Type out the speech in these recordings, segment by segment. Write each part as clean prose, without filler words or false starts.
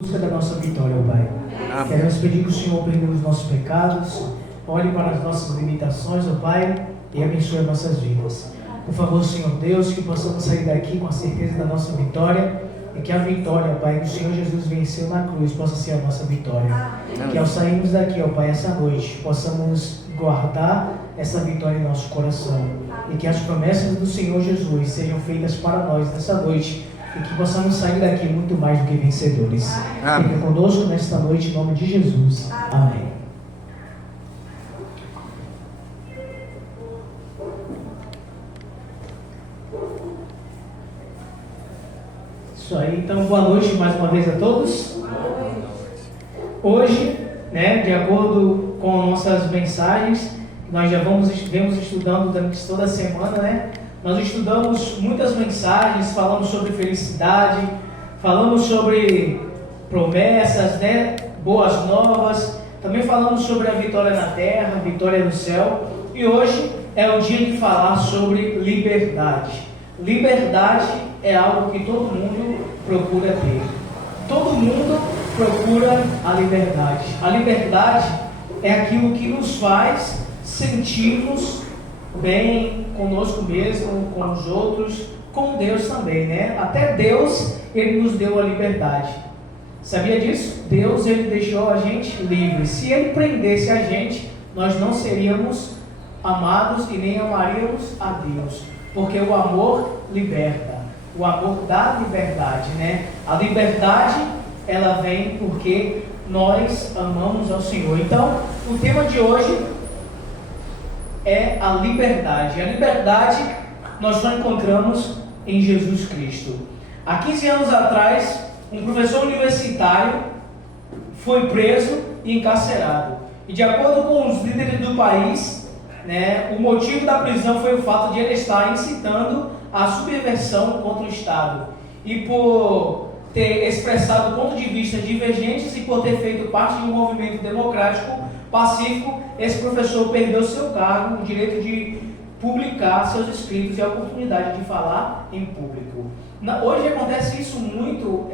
Busca da nossa vitória, ó Pai. Amém. Queremos pedir que o Senhor perdoe os nossos pecados, olhe para as nossas limitações, ó Pai, e abençoe as nossas vidas. Por favor, Senhor Deus, que possamos sair daqui com a certeza da nossa vitória e que a vitória, ó Pai, que o Senhor Jesus venceu na cruz, possa ser a nossa vitória. Amém. Que ao sairmos daqui, ó Pai, essa noite, possamos guardar essa vitória em nosso coração e que as promessas do Senhor Jesus sejam feitas para nós nessa noite. E que possamos sair daqui muito mais do que vencedores. Amém. Fique conosco nesta noite, em nome de Jesus. Amém. Isso aí, então boa noite mais uma vez a todos. Hoje, de acordo com nossas mensagens, nós já vemos estudando durante toda a semana, Nós estudamos muitas mensagens, falamos sobre felicidade, falamos sobre promessas, boas novas, também falamos sobre a vitória na terra, a vitória no céu, e hoje é o dia de falar sobre liberdade. Liberdade é algo que todo mundo procura ter. Todo mundo procura a liberdade. A liberdade é aquilo que nos faz sentirmos bem conosco mesmo, com os outros, com Deus também, Até Deus, Ele nos deu a liberdade. Sabia disso? Deus, Ele deixou a gente livre. Se Ele prendesse a gente, nós não seríamos amados e nem amaríamos a Deus. Porque o amor liberta. O amor dá liberdade, A liberdade, ela vem porque nós amamos ao Senhor. Então, o tema de hoje é a liberdade. A liberdade nós só encontramos em Jesus Cristo. Há 15 anos atrás, um professor universitário foi preso e encarcerado. E de acordo com os líderes do país, o motivo da prisão foi o fato de ele estar incitando a subversão contra o Estado. E por ter expressado pontos de vista divergentes e por ter feito parte de um movimento democrático pacífico, esse professor perdeu seu cargo, o direito de publicar seus escritos e a oportunidade de falar em público. Hoje acontece isso muito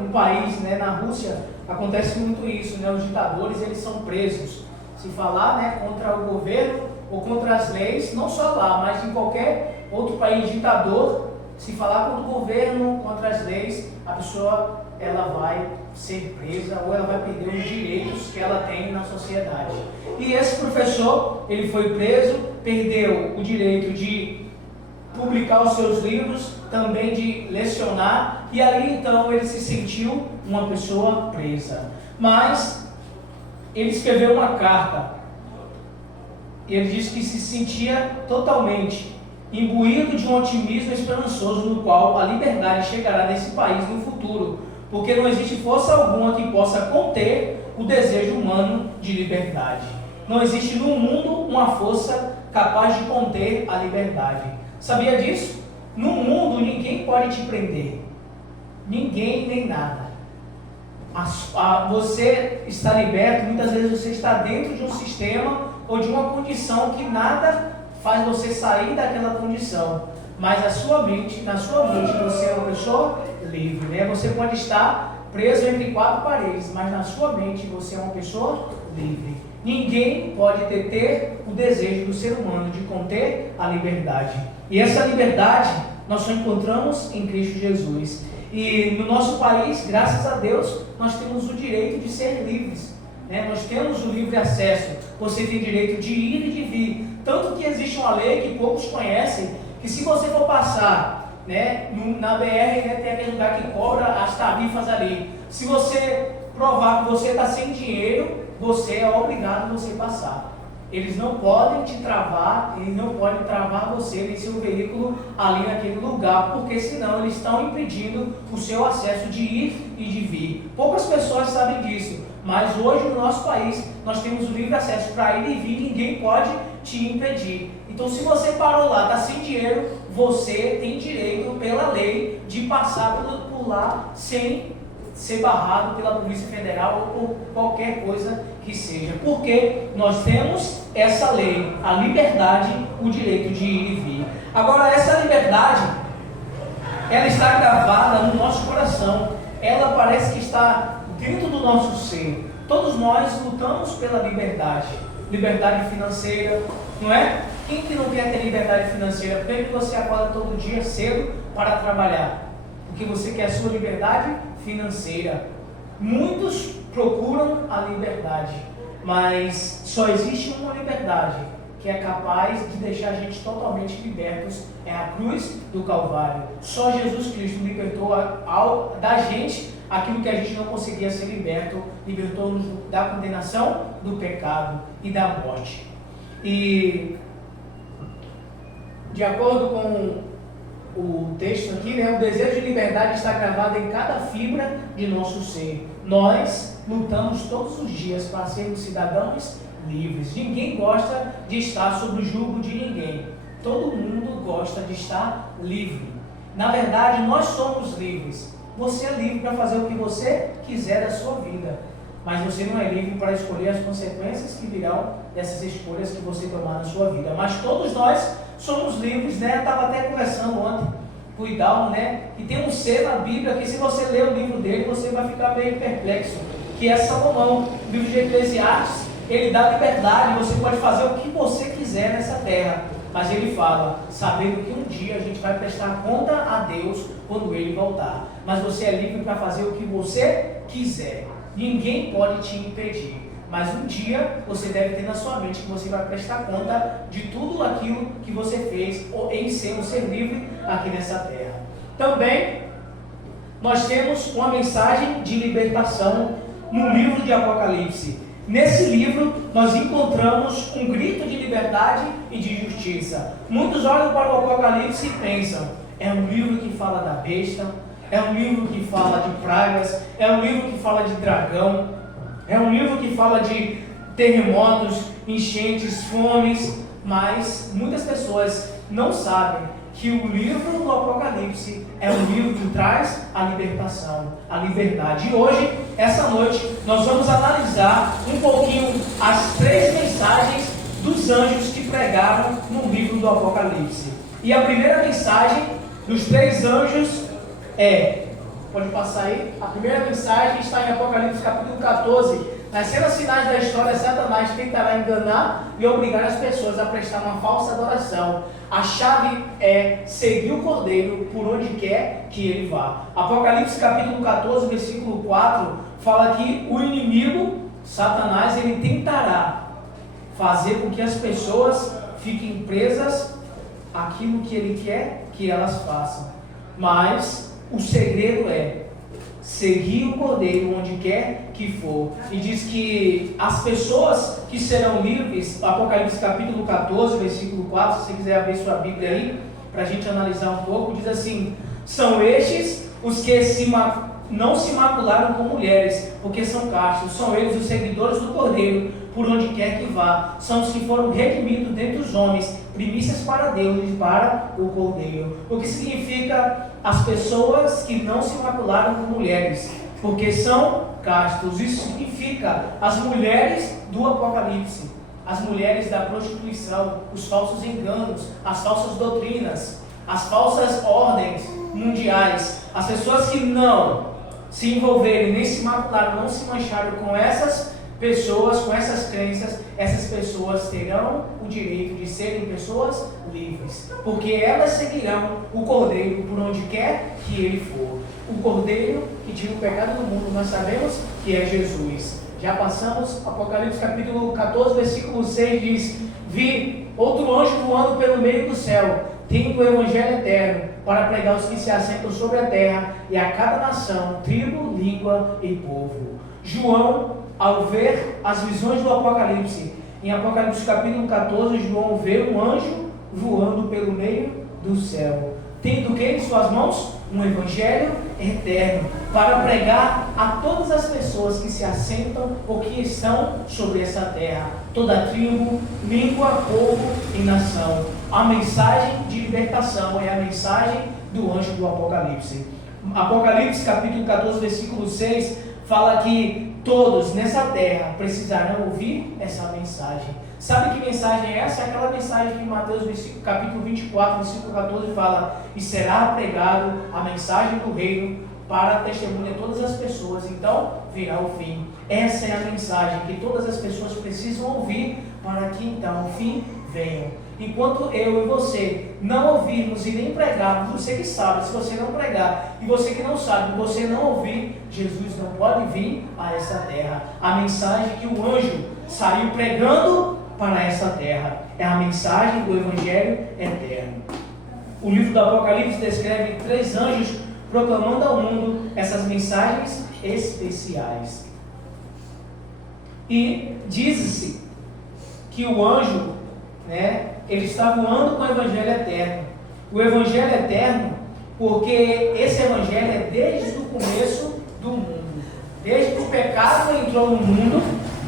no país, na Rússia acontece muito isso, os ditadores eles são presos. Se falar contra o governo ou contra as leis, não só lá, mas em qualquer outro país ditador, se falar contra o governo, contra as leis, a pessoa ela vai ser presa ou ela vai perder os direitos que ela tem na sociedade. E esse professor, ele foi preso, perdeu o direito de publicar os seus livros, também de lecionar, e ali então ele se sentiu uma pessoa presa. Mas ele escreveu uma carta, e ele disse que se sentia totalmente imbuído de um otimismo esperançoso no qual a liberdade chegará nesse país no futuro, porque não existe força alguma que possa conter o desejo humano de liberdade. Não existe no mundo uma força capaz de conter a liberdade. Sabia disso? No mundo ninguém pode te prender. Ninguém nem nada. Você está liberto, muitas vezes você está dentro de um sistema ou de uma condição que nada faz você sair daquela condição. Mas na sua mente você é uma pessoa livre, Você pode estar preso entre quatro paredes, mas na sua mente você é uma pessoa livre. Ninguém pode ter o desejo do ser humano de conter a liberdade. E essa liberdade nós só encontramos em Cristo Jesus. E no nosso país, graças a Deus, nós temos o direito de ser livres, Nós temos o livre acesso. Você tem direito de ir e de vir. Tanto que existe uma lei que poucos conhecem, que se você for passar na BR, tem aquele lugar que cobra as tarifas ali. Se você provar que você está sem dinheiro, você é obrigado a você passar. Eles não podem te travar, eles não podem travar você nem seu veículo ali naquele lugar, porque senão eles estão impedindo o seu acesso de ir e de vir. Poucas pessoas sabem disso, mas hoje no nosso país nós temos o livre acesso para ir e vir, ninguém pode te impedir. Então se você parou lá, está sem dinheiro, você tem direito pela lei de passar por lá sem ser barrado pela Polícia Federal ou por qualquer coisa que seja, porque nós temos essa lei, a liberdade, o direito de ir e vir. Agora essa liberdade, ela está gravada no nosso coração, ela parece que está dentro do nosso ser, todos nós lutamos pela liberdade. Liberdade financeira, não é? Quem que não quer ter liberdade financeira? Por que você acorda todo dia cedo para trabalhar? Porque você quer a sua liberdade financeira. Muitos procuram a liberdade, mas só existe uma liberdade que é capaz de deixar a gente totalmente libertos, é a cruz do Calvário. Só Jesus Cristo libertou da gente aquilo que a gente não conseguia ser liberto, libertou-nos da condenação, do pecado e da morte. E de acordo com o texto aqui, né, o desejo de liberdade está gravado em cada fibra de nosso ser. Nós lutamos todos os dias para sermos cidadãos livres. Ninguém gosta de estar sob o jugo de ninguém. Todo mundo gosta de estar livre. Na verdade, nós somos livres. Você é livre para fazer o que você quiser da sua vida, mas você não é livre para escolher as consequências que virão dessas escolhas que você tomar na sua vida. Mas todos nós somos livres, né? Eu estava até conversando ontem com o Hidalgo, né? E tem um ser na Bíblia que, se você ler o livro dele, você vai ficar meio perplexo, que é Salomão. O livro de Eclesiastes, ele dá liberdade, você pode fazer o que você quiser nessa terra, mas ele fala, sabendo que um dia a gente vai prestar conta a Deus quando ele voltar. Mas você é livre para fazer o que você quiser. Ninguém pode te impedir. Mas um dia você deve ter na sua mente que você vai prestar conta de tudo aquilo que você fez em ser um ser livre aqui nessa terra. Também nós temos uma mensagem de libertação no livro de Apocalipse. Nesse livro nós encontramos um grito de liberdade e de justiça. Muitos olham para o Apocalipse e pensam, é um livro que fala da besta, é um livro que fala de pragas, é um livro que fala de dragão, é um livro que fala de terremotos, enchentes, fomes, mas muitas pessoas não sabem que o livro do Apocalipse é um livro que traz a libertação, a liberdade. E hoje, essa noite, nós vamos analisar um pouquinho as 3 mensagens dos anjos que pregaram no livro do Apocalipse. E a primeira mensagem dos 3 anjos pode passar aí, a primeira mensagem está em Apocalipse capítulo 14. Nas cenas finais da história, Satanás tentará enganar e obrigar as pessoas a prestar uma falsa adoração. A chave é seguir o Cordeiro por onde quer que ele vá. Apocalipse capítulo 14, versículo 4, fala que o inimigo, Satanás, ele tentará fazer com que as pessoas fiquem presas àquilo que ele quer que elas façam. Mas o segredo é seguir o Cordeiro onde quer que for. E diz que as pessoas que serão livres, Apocalipse capítulo 14, versículo 4, se você quiser abrir sua Bíblia aí, para a gente analisar um pouco, diz assim, são estes os que não se macularam com mulheres, porque são castos, são eles os seguidores do Cordeiro, por onde quer que vá, são os que foram redimidos dentre os homens, primícias para Deus e para o Cordeiro. O que significa as pessoas que não se macularam com mulheres, porque são castos. Isso significa as mulheres do Apocalipse, as mulheres da prostituição, os falsos enganos, as falsas doutrinas, as falsas ordens mundiais, as pessoas que não se envolverem, nem se macularam, não se mancharam com essas pessoas, com essas crenças, essas pessoas terão o direito de serem pessoas livres, porque elas seguirão o Cordeiro por onde quer que ele for. O Cordeiro que tira o pecado do mundo, nós sabemos que é Jesus. Já passamos, Apocalipse capítulo 14, versículo 6 diz, vi outro anjo voando pelo meio do céu, tendo o evangelho eterno, para pregar aos que se assentam sobre a terra, e a cada nação, tribo, língua e povo. João, ao ver as visões do Apocalipse, em Apocalipse capítulo 14, João vê um anjo voando pelo meio do céu, tendo o que em suas mãos? Um evangelho eterno, para pregar a todas as pessoas que se assentam ou que estão sobre essa terra, toda tribo, língua, povo e nação. A mensagem de libertação é a mensagem do anjo do Apocalipse. Apocalipse capítulo 14, versículo 6, fala que todos nessa terra precisarão ouvir essa mensagem. Sabe que mensagem é essa? É aquela mensagem que em Mateus capítulo 24, versículo 14 fala, e será pregado a mensagem do reino para testemunhar todas as pessoas. Então, virá o fim. Essa é a mensagem que todas as pessoas precisam ouvir para que então o fim venha. Enquanto eu e você não ouvirmos e nem pregarmos, você que sabe, se você não pregar, e você que não sabe, e você não ouvir, Jesus não pode vir a essa terra. A mensagem que o anjo saiu pregando para essa terra é a mensagem do Evangelho eterno. O livro do Apocalipse descreve 3 anjos proclamando ao mundo essas mensagens especiais. E diz-se que o anjo, ele está voando com o Evangelho eterno. O Evangelho eterno, porque esse Evangelho é desde o começo do mundo. Desde que o pecado entrou no mundo,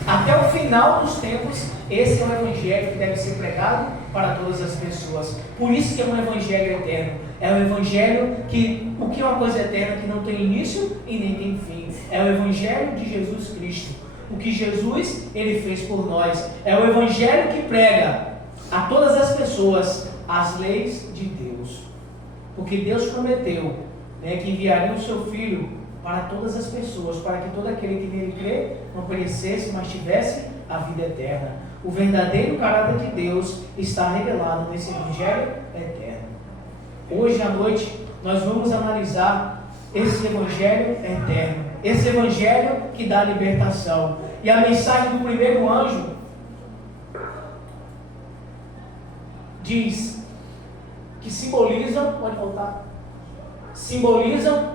até o final dos tempos, esse é o Evangelho que deve ser pregado para todas as pessoas. Por isso que é um Evangelho eterno. É um Evangelho que, o que é uma coisa eterna que não tem início e nem tem fim? É o Evangelho de Jesus Cristo. O que Jesus, ele fez por nós. É o Evangelho que prega a todas as pessoas as leis de Deus. Porque Deus prometeu, que enviaria o seu Filho para todas as pessoas, para que todo aquele que nele crê não perecesse, mas tivesse a vida eterna. O verdadeiro caráter de Deus está revelado nesse Evangelho eterno. Hoje à noite nós vamos analisar esse Evangelho eterno, esse Evangelho que dá libertação. E a mensagem do primeiro anjo diz que simbolizam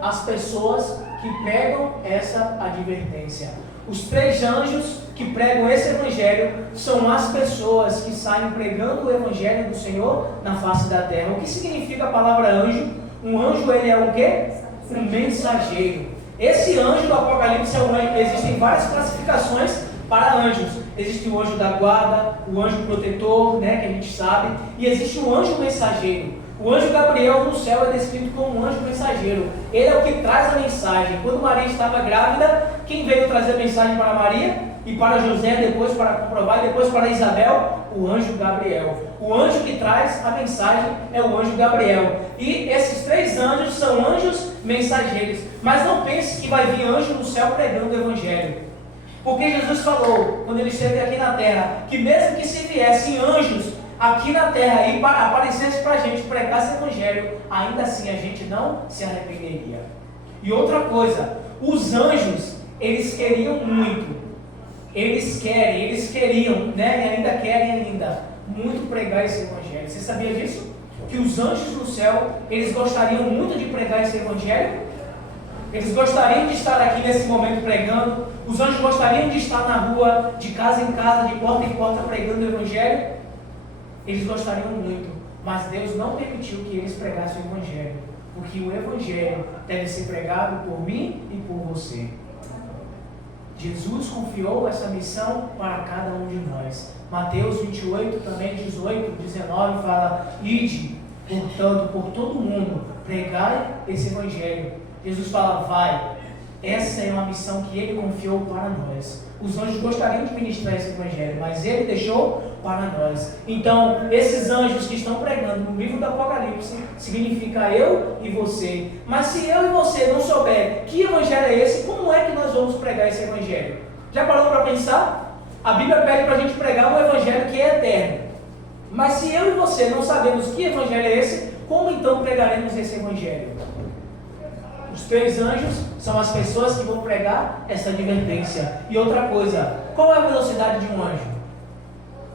as pessoas que pregam essa advertência. Os 3 anjos que pregam esse Evangelho são as pessoas que saem pregando o Evangelho do Senhor na face da terra. O que significa a palavra anjo? Um anjo, ele é o quê? Um mensageiro. Esse anjo do Apocalipse é um anjo. Existem várias classificações para anjos. Existe o anjo da guarda, o anjo protetor, que a gente sabe, e existe o anjo mensageiro. O anjo Gabriel no céu é descrito como um anjo mensageiro. Ele é o que traz a mensagem. Quando Maria estava grávida, quem veio trazer a mensagem para Maria? E para José, depois para comprovar, e depois para Isabel? O anjo Gabriel. O anjo que traz a mensagem é o anjo Gabriel. E esses 3 anjos são anjos mensageiros. Mas não pense que vai vir anjo no céu pregando o Evangelho. Porque Jesus falou, quando ele esteve aqui na terra, que mesmo que se viessem anjos aqui na terra e aparecesse para a gente, pregasse o Evangelho, ainda assim a gente não se arrependeria. E outra coisa, os anjos, eles queriam muito, eles queriam, e ainda querem muito pregar esse Evangelho. Você sabia disso? Que os anjos no céu, eles gostariam muito de pregar esse Evangelho? Eles gostariam de estar aqui nesse momento pregando. Os anjos gostariam de estar na rua, de casa em casa, de porta em porta pregando o Evangelho. Eles gostariam muito, mas Deus não permitiu que eles pregassem o Evangelho, porque o Evangelho deve ser pregado por mim e por você. Jesus confiou essa missão para cada um de nós. Mateus 28, também 18, 19 fala: ide, portanto, por todo mundo, pregai esse Evangelho. Jesus fala: vai. Essa é uma missão que Ele confiou para nós. Os anjos gostariam de ministrar esse Evangelho, mas Ele deixou para nós. Então, esses anjos que estão pregando no livro do Apocalipse, significa eu e você. Mas se eu e você não souber que Evangelho é esse, como é que nós vamos pregar esse Evangelho? Já parou para pensar? A Bíblia pede para a gente pregar um Evangelho que é eterno. Mas se eu e você não sabemos que Evangelho é esse, como então pregaremos esse Evangelho? Os 3 anjos são as pessoas que vão pregar essa advertência. E outra coisa, qual é a velocidade de um anjo?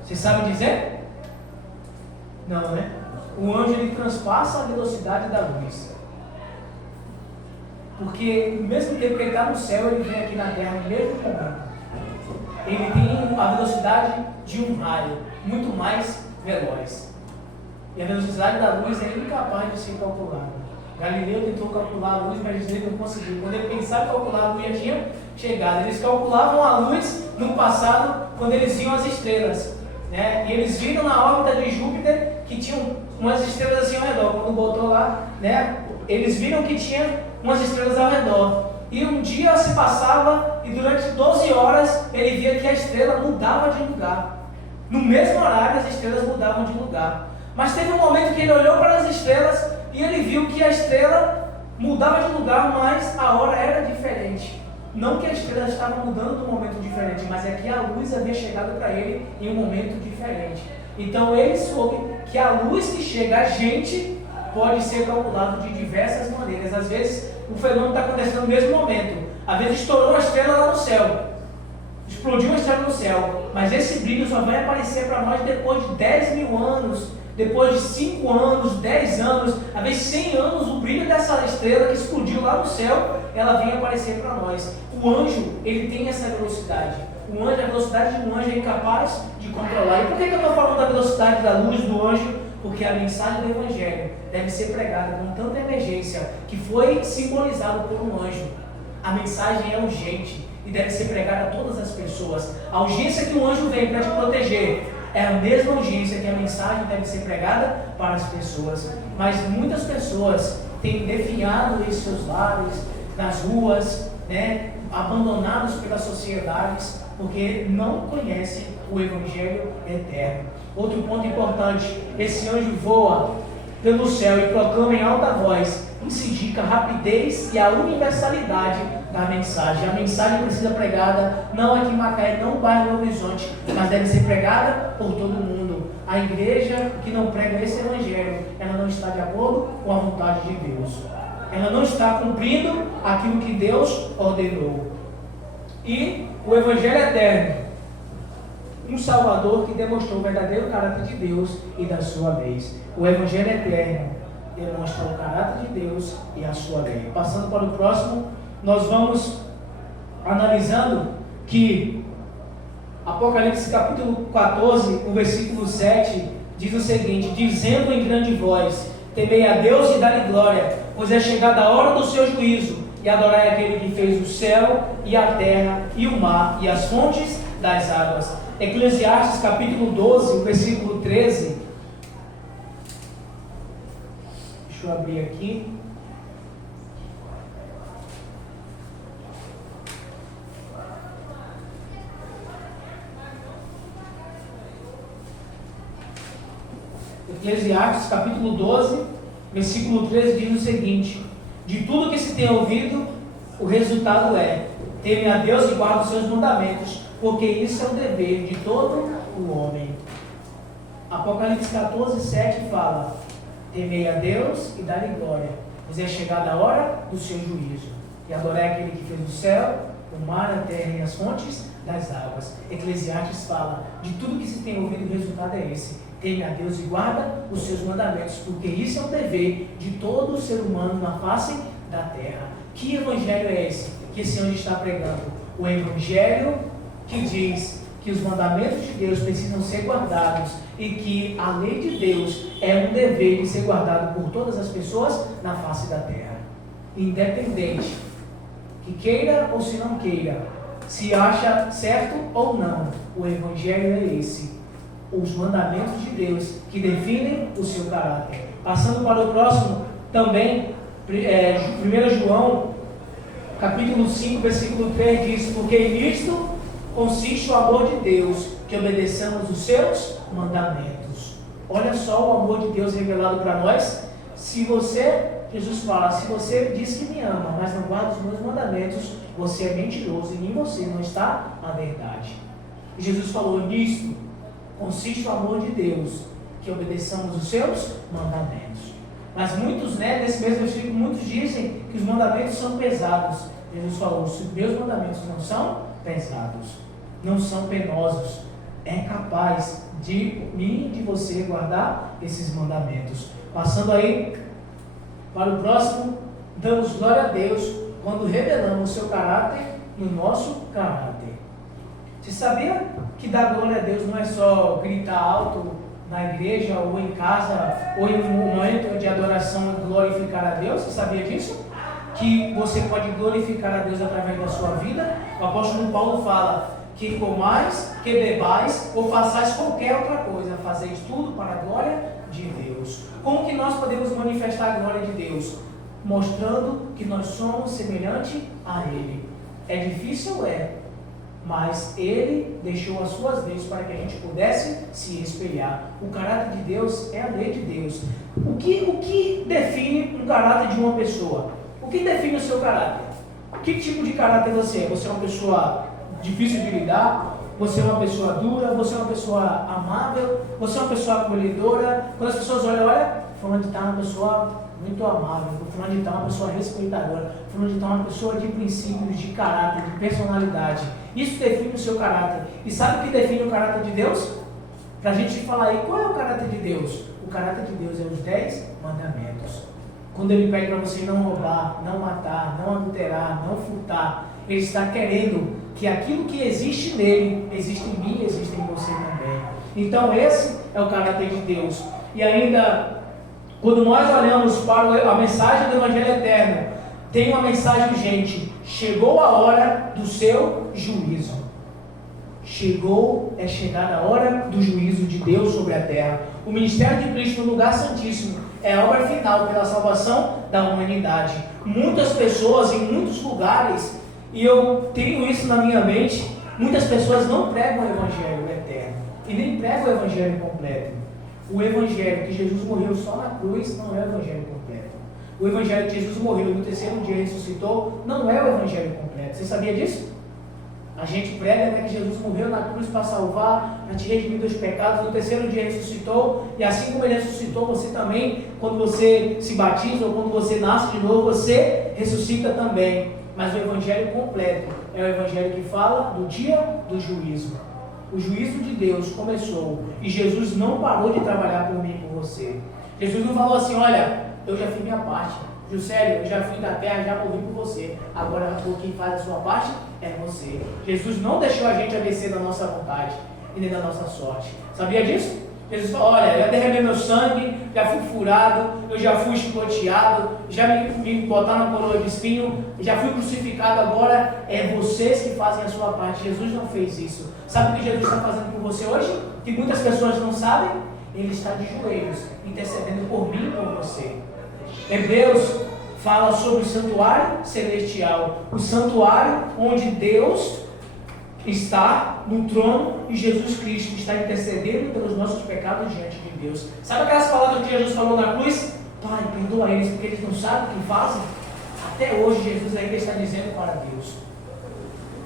Você sabe dizer? Não, né? O anjo, ele transpassa a velocidade da luz. Porque no mesmo tempo que ele está no céu, ele vem aqui na terra no mesmo momento. Ele tem a velocidade de um raio, muito mais veloz. E a velocidade da luz é incapaz de ser calculada. Galileu tentou calcular a luz, mas ele não conseguiu. Quando ele pensava em calcular, a luz já tinha chegado. Eles calculavam a luz no passado, quando eles viam as estrelas. E eles viram na órbita de Júpiter que tinham umas estrelas assim ao redor. Quando botou lá, eles viram que tinha umas estrelas ao redor. E um dia se passava e durante 12 horas ele via que a estrela mudava de lugar. No mesmo horário as estrelas mudavam de lugar. Mas teve um momento que ele olhou para as estrelas e ele viu que a estrela mudava de lugar, mas a hora era diferente. Não que a estrela estava mudando num momento diferente, mas é que a luz havia chegado para ele em um momento diferente. Então ele soube que a luz que chega a gente pode ser calculado de diversas maneiras. Às vezes o fenômeno está acontecendo no mesmo momento. Às vezes estourou a estrela lá no céu, explodiu a estrela no céu, mas esse brilho só vai aparecer para nós depois de 10 mil anos, depois de 5 anos, 10 anos, às vezes 100 anos. O brilho dessa estrela que explodiu lá no céu, ela vem aparecer para nós. O anjo, ele tem essa velocidade. O anjo, a velocidade de um anjo é incapaz de controlar. E por que eu estou falando da velocidade da luz do anjo? Porque a mensagem do Evangelho deve ser pregada com tanta emergência que foi simbolizado por um anjo. A mensagem é urgente e deve ser pregada a todas as pessoas. A urgência que o anjo vem para te proteger é a mesma urgência que a mensagem deve ser pregada para as pessoas. Mas muitas pessoas têm definhado em seus lares, nas ruas, abandonados pelas sociedades, porque não conhecem o Evangelho eterno. Outro ponto importante: esse anjo voa pelo céu e proclama em alta voz. Isso indica a rapidez e a universalidade da mensagem. A mensagem precisa ser pregada não aqui em Macaé, não no bairro do Horizonte, mas deve ser pregada por todo mundo. A igreja que não prega esse Evangelho, ela não está de acordo com a vontade de Deus. Ela não está cumprindo aquilo que Deus ordenou. E o Evangelho eterno, um Salvador que demonstrou o verdadeiro caráter de Deus e da sua lei. O Evangelho eterno demonstra o caráter de Deus e a sua lei. Passando para o próximo, nós vamos analisando que Apocalipse capítulo 14, o versículo 7, diz o seguinte: dizendo em grande voz, temei a Deus e dá-lhe glória, pois é chegada a hora do seu juízo, e adorai aquele que fez o céu e a terra e o mar e as fontes das águas. Eclesiastes capítulo 12, versículo 13. Deixa eu abrir aqui. Eclesiastes capítulo 12, versículo 13 diz o seguinte: de tudo que se tem ouvido, o resultado é: teme a Deus e guarde os seus mandamentos, porque isso é o dever de todo o homem. Apocalipse 14, 7 fala: temei a Deus e dá-lhe glória, pois é chegada a hora do seu juízo, e adorai aquele que fez o céu, o mar, a terra e as fontes das águas. Eclesiastes fala: de tudo que se tem ouvido, o resultado é esse: teme a Deus e guarda os seus mandamentos, porque isso é o dever de todo o ser humano na face da terra. Que evangelho é esse que esse anjo está pregando? O evangelho que diz que os mandamentos de Deus precisam ser guardados e que a lei de Deus é um dever de ser guardado por todas as pessoas na face da terra, independente que queira ou se não queira, se acha certo ou não. O evangelho é esse: os mandamentos de Deus que definem o seu caráter. Passando para o próximo, também 1 João capítulo 5, versículo 3 diz: porque nisto consiste o amor de Deus, que obedeçamos os seus mandamentos. Olha só o amor de Deus revelado para nós. Jesus fala: se você diz que me ama, mas não guarda os meus mandamentos, você é mentiroso e em você não está a verdade. E Jesus falou: nisto consiste o amor de Deus, que obedeçamos os seus mandamentos. Mas muitos, nesse mesmo versículo, muitos dizem que os mandamentos são pesados. Jesus falou: os meus mandamentos não são pesados, não são penosos. É capaz de mim e de você guardar esses mandamentos. Passando aí para o próximo, damos glória a Deus quando revelamos o seu caráter no nosso caráter. Você sabia que dar glória a Deus não é só gritar alto na igreja ou em casa ou em um momento de adoração e glorificar a Deus? Você sabia disso? Que você pode glorificar a Deus através da sua vida? O apóstolo Paulo fala que comais, que bebais ou façais qualquer outra coisa, fazeis tudo para a glória de Deus. Como que nós podemos manifestar a glória de Deus? Mostrando que nós somos semelhantes a Ele. É difícil, mas Ele deixou as suas leis para que a gente pudesse se espelhar. O caráter de Deus é a lei de Deus. O que define um caráter de uma pessoa? O que define o seu caráter? Que tipo de caráter você é? Você é uma pessoa difícil de lidar? Você é uma pessoa dura? Você é uma pessoa amável? Você é uma pessoa acolhedora? Quando as pessoas olha, fulano de tal é uma pessoa muito amável, fulano de tal é uma pessoa respeitadora, fulano de tal é uma pessoa de princípios, de caráter, de personalidade. Isso define o seu caráter. E sabe o que define o caráter de Deus? Para a gente falar aí, qual é o caráter de Deus? O caráter de Deus é os 10 mandamentos. Quando ele pede para você não roubar, não matar, não adulterar, não furtar, ele está querendo que aquilo que existe nele, existe em mim, existe em você também. Então esse é o caráter de Deus. E ainda, quando nós olhamos para a mensagem do Evangelho Eterno, tem uma mensagem urgente: chegou a hora do seu juízo. É chegada a hora do juízo de Deus sobre a terra. O ministério de Cristo no lugar santíssimo é a obra final pela salvação da humanidade. Muitas pessoas em muitos lugares, e eu tenho isso na minha mente, muitas pessoas não pregam o Evangelho eterno e nem pregam o Evangelho completo. O Evangelho que Jesus morreu só na cruz não é o Evangelho completo. O Evangelho que Jesus morreu e no terceiro dia ressuscitou não é o Evangelho completo. Você sabia disso? A gente prega, né, que Jesus morreu na cruz para salvar, para te redimir dos pecados, no terceiro dia ressuscitou, e assim como ele ressuscitou, você também, quando você se batiza ou quando você nasce de novo, você ressuscita também. Mas o Evangelho completo é o Evangelho que fala do dia do juízo. O juízo de Deus começou e Jesus não parou de trabalhar por mim e por você. Jesus não falou assim: olha, eu já fiz minha parte, Juscelio, eu já fui da terra, já morri por você, agora quem faz a sua parte é você. Jesus não deixou a gente a descer da nossa vontade e nem da nossa sorte. Sabia disso? Jesus falou: olha, eu já derramei meu sangue, já fui furado, eu já fui chicoteado, já me botaram na coroa de espinho, já fui crucificado, agora é vocês que fazem a sua parte. Jesus não fez isso. Sabe o que Jesus está fazendo por você hoje? Que muitas pessoas não sabem? Ele está de joelhos, intercedendo por mim e por você. Hebreus fala sobre o santuário celestial, o santuário onde Deus está no trono e Jesus Cristo está intercedendo pelos nossos pecados diante de Deus. Sabe aquelas palavras que Jesus falou na cruz? Pai, perdoa eles porque eles não sabem o que fazem. Até hoje Jesus ainda está dizendo para Deus: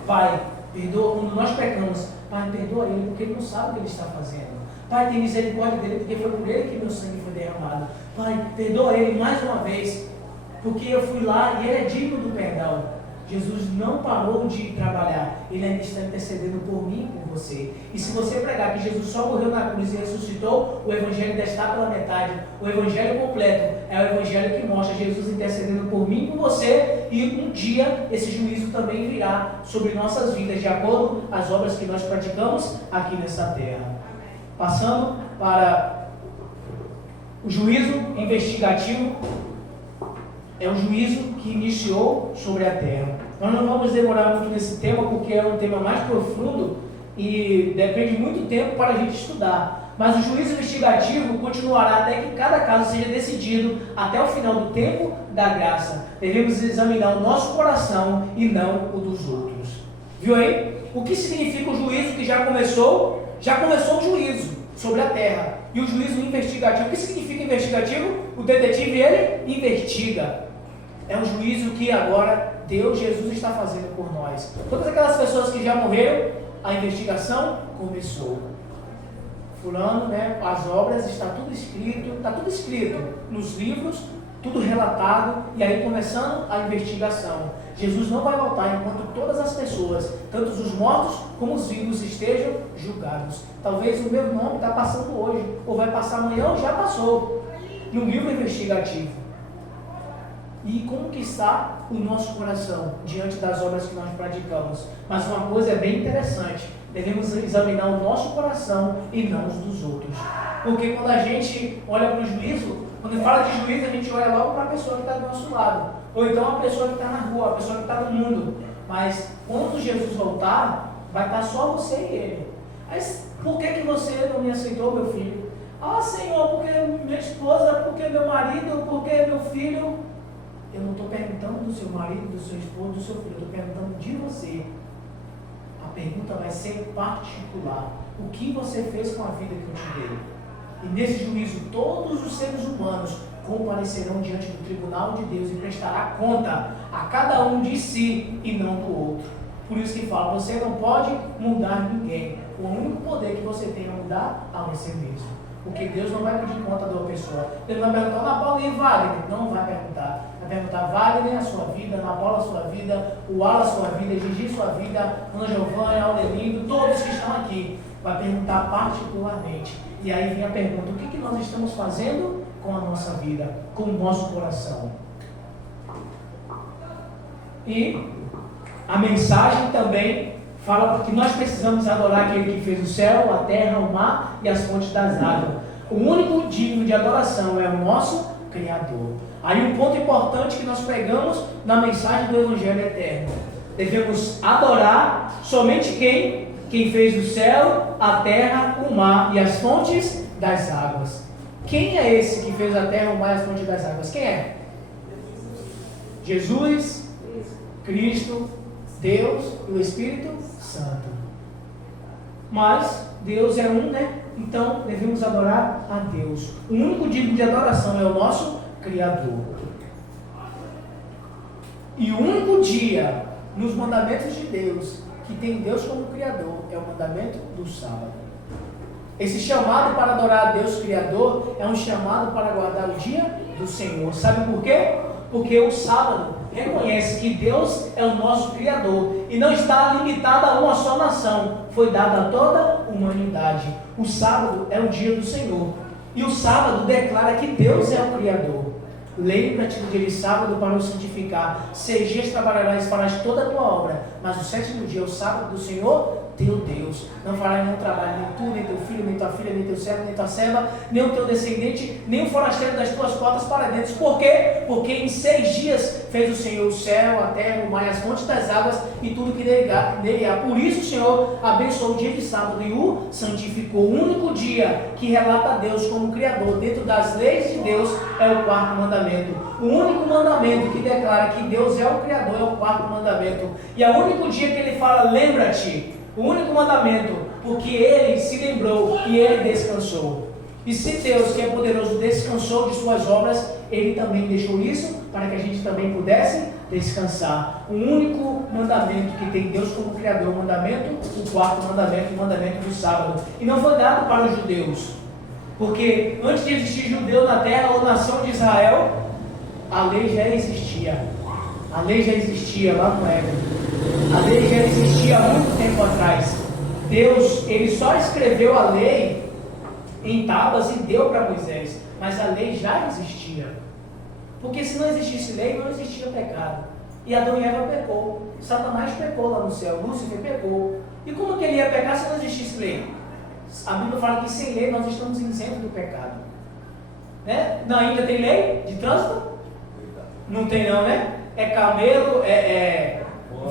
Pai, perdoa quando nós pecamos. Pai, perdoa ele porque ele não sabe o que ele está fazendo. Pai, tem misericórdia dele porque foi por ele que meu sangue foi derramado. Pai, perdoa ele mais uma vez porque eu fui lá e ele é digno do perdão. Jesus não parou de trabalhar, ele ainda está intercedendo por mim e por você. E se você pregar que Jesus só morreu na cruz e ressuscitou, o Evangelho ainda está pela metade. O Evangelho completo é o Evangelho que mostra Jesus intercedendo por mim e por você, e um dia esse juízo também virá sobre nossas vidas, de acordo com as obras que nós praticamos aqui nessa terra. Passando para o juízo investigativo, é o juízo que iniciou sobre a terra. Nós não vamos demorar muito nesse tema, porque é um tema mais profundo e depende muito tempo para a gente estudar. Mas o juízo investigativo continuará até que cada caso seja decidido até o final do tempo da graça. Devemos examinar o nosso coração e não o dos outros. Viu aí? O que significa o juízo que já começou? Já começou o juízo sobre a terra. E o juízo investigativo. O que significa investigativo? O detetive, ele investiga. É um juízo que agora Deus, Jesus, está fazendo por nós. Todas aquelas pessoas que já morreram, a investigação começou. Fulano, né, as obras, está tudo escrito nos livros, tudo relatado, e aí começando a investigação. Jesus não vai voltar enquanto todas as pessoas, tanto os mortos como os vivos, estejam julgados. Talvez o meu nome está passando hoje, ou vai passar amanhã, ou já passou, no livro investigativo. E como que está o nosso coração diante das obras que nós praticamos? Mas uma coisa é bem interessante: devemos examinar o nosso coração e não os dos outros. Porque quando a gente olha para o juízo, quando fala de juízo, a gente olha logo para a pessoa que está do nosso lado, ou então a pessoa que está na rua, a pessoa que está no mundo. Mas quando Jesus voltar, vai estar só você e ele. Mas por que você não me aceitou, meu filho? Ah, Senhor, porque minha esposa, porque meu marido, porque meu filho. Eu não estou perguntando do seu marido, do seu esposo, do seu filho, eu estou perguntando de você. A pergunta vai ser particular. O que você fez com a vida que eu te dei? E nesse juízo, todos os seres humanos comparecerão diante do tribunal de Deus e prestará conta a cada um de si e não do outro. Por isso que fala, você não pode mudar ninguém. O único poder que você tem a mudar é você mesmo. Porque Deus não vai pedir conta de uma pessoa. Ele vai perguntar, Ana Paula e Wagner? Não vai perguntar. Vai perguntar, Wagner, a sua vida, Ana Paula, a sua vida, o Ala, a sua vida, Gigi, a sua vida, Ana Giovânia, Aurelindo, todos que estão aqui. Vai perguntar particularmente. E aí vem a pergunta, o que nós estamos fazendo com a nossa vida, com o nosso coração? E a mensagem também fala que nós precisamos adorar aquele que fez o céu, a terra, o mar e as fontes das águas. O único digno de adoração é o nosso Criador. Aí um ponto importante que nós pegamos na mensagem do Evangelho Eterno. Devemos adorar somente quem fez o céu, a terra, o mar e as fontes das águas. Quem é esse que fez a terra, o mar e as fontes das águas? Quem é? Jesus, Cristo, Deus e o Espírito Santo. Mas Deus é um, né? Então devemos adorar a Deus. O único digno de adoração é o nosso Criador. E o único dia nos mandamentos de Deus que tem Deus como Criador é o mandamento do sábado. Esse chamado para adorar a Deus Criador é um chamado para guardar o dia do Senhor. Sabe por quê? Porque o sábado reconhece que Deus é o nosso Criador e não está limitado a uma só nação. Foi dado a toda a humanidade. O sábado é o dia do Senhor. E o sábado declara que Deus é o Criador. Lembra-te do dia de sábado para o santificar. 6 dias trabalharás e farás toda a tua obra, mas o 7º dia é o sábado do Senhor teu Deus. Não farás nenhum trabalho, nem tu, nem teu filho, nem tua filha, nem teu servo, nem tua serva, nem o teu descendente, nem o forasteiro das tuas portas para dentro. Por quê? Porque em 6 dias fez o Senhor o céu, a terra, o mar, as fontes das águas e tudo que nele há. Por isso o Senhor abençoou o dia de sábado e o santificou. O único dia que relata a Deus como Criador dentro das leis de Deus é o 4º mandamento. O único mandamento que declara que Deus é o Criador é o 4º mandamento. E é o único dia que ele fala, lembra-te. O único mandamento, porque ele se lembrou e ele descansou. E se Deus, que é poderoso, descansou de suas obras, ele também deixou isso para que a gente também pudesse descansar. O único mandamento que tem Deus como Criador, o mandamento, o 4º mandamento, o mandamento do sábado. E não foi dado para os judeus, porque antes de existir judeu na terra ou nação de Israel, a lei já existia. A lei já existia lá no Éden. A lei já existia há muito tempo atrás. Deus, ele só escreveu a lei em tábuas e deu para Moisés. Mas a lei já existia. Porque se não existisse lei, não existia pecado. E Adão e Eva pecou. Satanás pecou lá no céu. Lúcifer pecou. E como que ele ia pecar se não existisse lei? A Bíblia fala que sem lei nós estamos isentos do pecado. Né? Na Índia tem lei de trânsito? Não tem não, né? É camelo,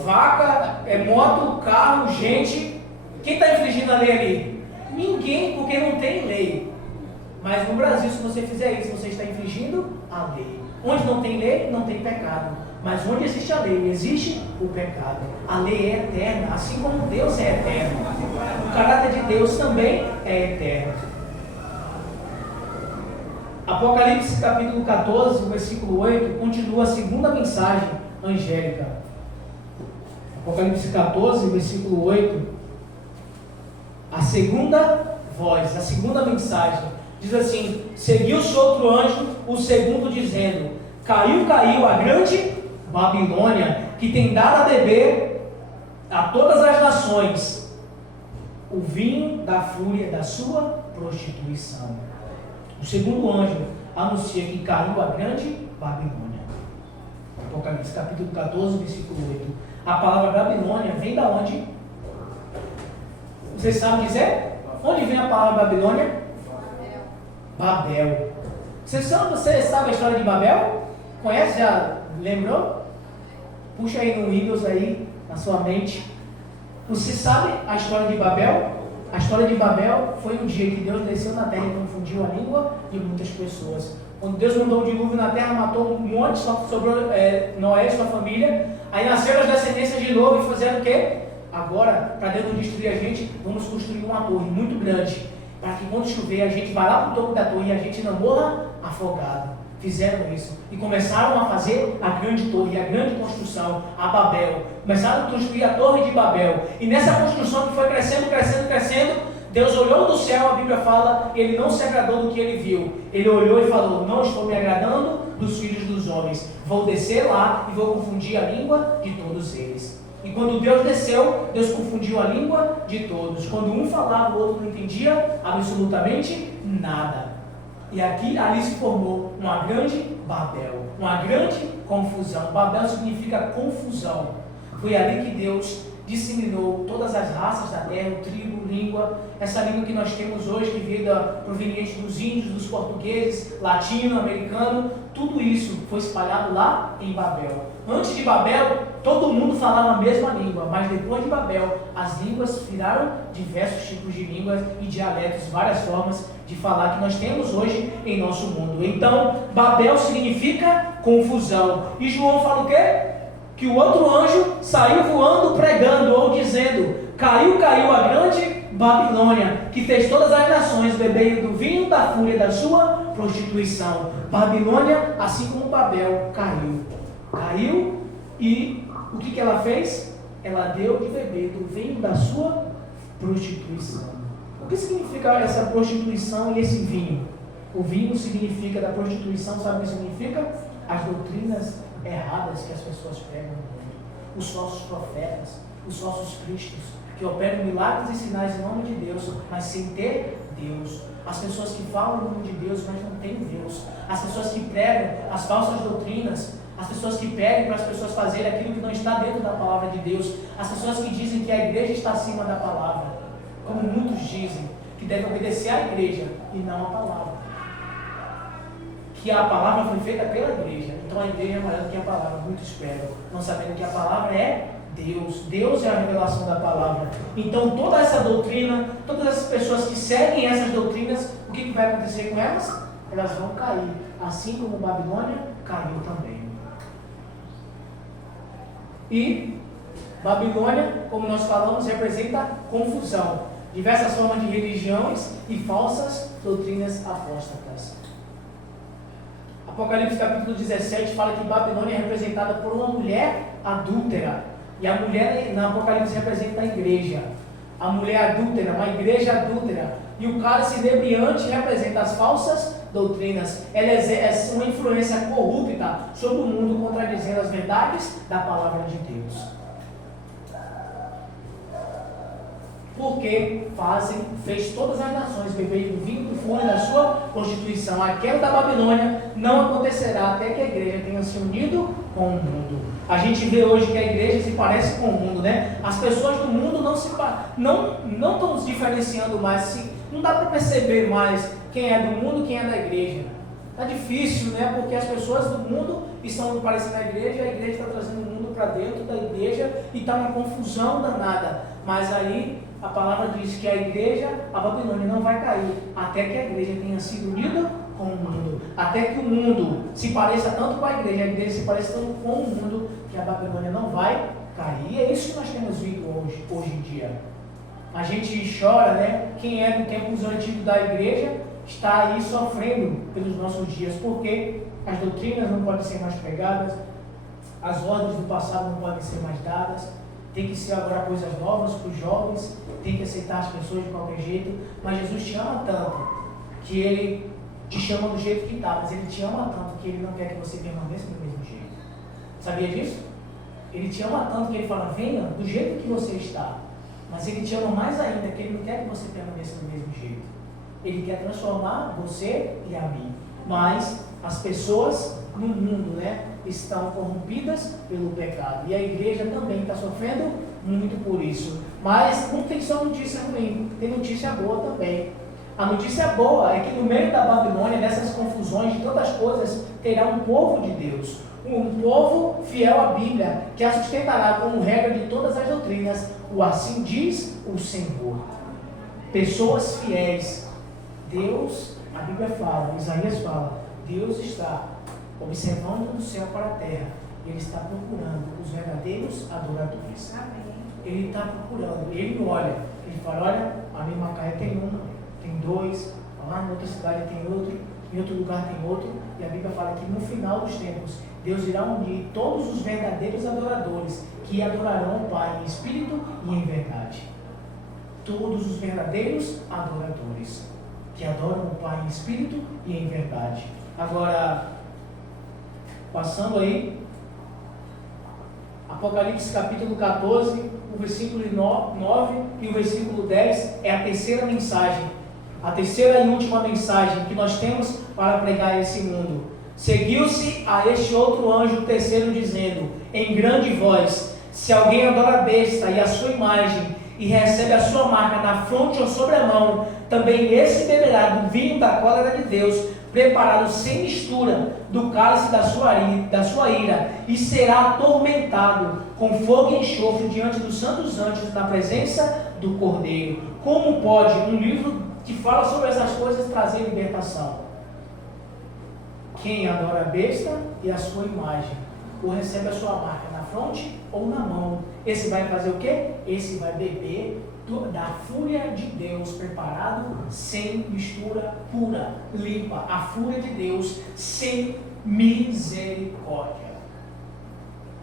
vaca, moto, carro, gente. Quem está infringindo a lei ali? Ninguém, porque não tem lei. Mas no Brasil, se você fizer isso, você está infringindo a lei. Onde não tem lei, não tem pecado. Mas onde existe a lei, existe o pecado. A lei é eterna, assim como Deus é eterno. O caráter de Deus também é eterno. Apocalipse capítulo 14, versículo 8, continua a segunda mensagem angélica. Apocalipse 14, versículo 8, a segunda voz, a segunda mensagem, diz assim: seguiu-se outro anjo, o segundo, dizendo: caiu a grande Babilônia, que tem dado a beber a todas as nações o vinho da fúria da sua prostituição. O segundo anjo anuncia que caiu a grande Babilônia. Apocalipse capítulo 14, versículo 8. A palavra Babilônia vem da onde? Vocês sabem dizer? Onde vem a palavra Babilônia? Babel. Você sabe a história de Babel? Conhece? Já lembrou? Puxa aí no Windows aí, na sua mente. Você sabe a história de Babel? A história de Babel foi um dia que Deus desceu na terra e confundiu a língua de muitas pessoas. Quando Deus mandou um dilúvio na terra, matou um monte, só sobrou Noé e sua família. Aí nasceram as descendências de novo e fizeram o quê? Agora, para Deus não destruir a gente, vamos construir uma torre muito grande, para que quando chover a gente vá lá para o topo da torre e a gente não morra afogado. fizeram isso e começaram a fazer a grande torre, a grande construção, a Babel. Começaram a construir a torre de Babel. E nessa construção que foi crescendo, crescendo, crescendo, Deus olhou do céu, a Bíblia fala, e Ele não se agradou do que Ele viu. Ele olhou e falou: não estou me agradando dos filhos dos homens. Vou descer lá e vou confundir a língua de todos eles. E quando Deus desceu, Deus confundiu a língua de todos. Quando um falava, o outro não entendia absolutamente nada. E ali se formou uma grande Babel, uma grande confusão. Babel significa confusão. Foi ali que Deus disseminou todas as raças da terra, tribo, língua, essa língua que nós temos hoje, que veio proveniente dos índios, dos portugueses, latino-americano, tudo isso foi espalhado lá em Babel. Antes de Babel, todo mundo falava a mesma língua, mas depois de Babel, as línguas viraram diversos tipos de línguas e dialetos, várias formas de falar que nós temos hoje em nosso mundo. Então, Babel significa confusão. E João fala o quê? Que o outro anjo saiu voando pregando ou dizendo: caiu, caiu a grande Babilônia, que fez todas as nações beberem do vinho da fúria da sua prostituição. Babilônia, assim como Babel, caiu. Caiu e o que ela fez? Ela deu de beber do vinho da sua prostituição. O que significa essa prostituição e esse vinho? O vinho significa da prostituição, sabe o que significa? As doutrinas erradas que as pessoas pregam no mundo, os falsos profetas, os falsos cristos, que operam milagres e sinais em nome de Deus, mas sem ter Deus. As pessoas que falam em nome de Deus, mas não têm Deus. As pessoas que pregam as falsas doutrinas, as pessoas que pedem para as pessoas fazerem aquilo que não está dentro da palavra de Deus, as pessoas que dizem que a igreja está acima da palavra, como muitos dizem, que devem obedecer à igreja e não à palavra. Que a palavra foi feita pela igreja, então a igreja é maior do que a palavra, muitos esperam, não sabendo que a palavra é Deus. Deus é a revelação da palavra. Então toda essa doutrina, todas essas pessoas que seguem essas doutrinas, o que vai acontecer com elas? Elas vão cair, assim como Babilônia caiu também. E Babilônia, como nós falamos, representa confusão, diversas formas de religiões e falsas doutrinas apóstatas. Apocalipse capítulo 17 fala que Babilônia é representada por uma mulher adúltera. E a mulher na Apocalipse representa a igreja. A mulher adúltera, uma igreja adúltera. E o cálice inebriante representa as falsas doutrinas. Ela exerce uma influência corrupta sobre o mundo, contradizendo as verdades da palavra de Deus. Porque fez todas as nações beberem do vinho do fúria da sua prostituição. A queda da Babilônia não acontecerá até que a igreja tenha se unido com o mundo. A gente vê hoje que a igreja se parece com o mundo, né? As pessoas do mundo não estão se diferenciando mais, não dá para perceber mais quem é do mundo e quem é da igreja. Está difícil, né? Porque as pessoas do mundo estão parecendo a igreja está trazendo o mundo para dentro da igreja e está uma confusão danada. Mas aí a palavra diz que a igreja, a Babilônia, não vai cair até que a igreja tenha sido unida com o mundo. Até que o mundo se pareça tanto com a igreja se pareça tanto com o mundo, que a Babilônia não vai cair. E é isso que nós temos visto hoje em dia. A gente chora, né? Quem é do tempos antigos da igreja está aí sofrendo pelos nossos dias, porque as doutrinas não podem ser mais pregadas, as ordens do passado não podem ser mais dadas. Tem que ser agora coisas novas para os jovens, tem que aceitar as pessoas de qualquer jeito, mas Jesus te ama tanto, que Ele te chama do jeito que está, mas Ele te ama tanto que Ele não quer que você permaneça do mesmo jeito. Sabia disso? Ele te ama tanto que Ele fala, venha do jeito que você está, mas Ele te ama mais ainda, que Ele não quer que você permaneça do mesmo jeito. Ele quer transformar você e a mim, mas as pessoas no mundo, né, estão corrompidas pelo pecado, e a igreja também está sofrendo muito por isso. Mas não tem só notícia ruim, tem notícia boa também. A notícia boa é que no meio da Babilônia, nessas confusões de tantas coisas, terá um povo de Deus, um povo fiel à Bíblia, que a sustentará como regra de todas as doutrinas, o assim diz o Senhor. Pessoas fiéis. Deus, a Bíblia fala, Isaías fala, Deus está observando do céu para a terra, Ele está procurando os verdadeiros adoradores. Amém. Ele está procurando, Ele olha, Ele fala, olha, ali em Macaé tem um, tem dois, lá na outra cidade tem outro, em outro lugar tem outro, e a Bíblia fala que no final dos tempos, Deus irá unir todos os verdadeiros adoradores que adorarão o Pai em espírito e em verdade. Todos os verdadeiros adoradores que adoram o Pai em espírito e em verdade. Agora, passando aí, Apocalipse capítulo 14, o versículo 9 e o versículo 10 é a terceira mensagem, a terceira e última mensagem que nós temos para pregar a esse mundo. Seguiu-se a este outro anjo terceiro dizendo, em grande voz, se alguém adora a besta e a sua imagem, e recebe a sua marca na fronte ou sobre a mão, também esse beberá do vinho da cólera de Deus, preparado sem mistura, do cálice da sua ira, e será atormentado com fogo e enxofre diante dos santos anjos, na presença do Cordeiro. Como pode um livro que fala sobre essas coisas trazer libertação? Quem adora a besta e a sua imagem, ou recebe a sua marca na fronte ou na mão, esse vai fazer o quê? Esse vai beber da fúria de Deus, preparado sem mistura, pura, limpa, a fúria de Deus sem misericórdia.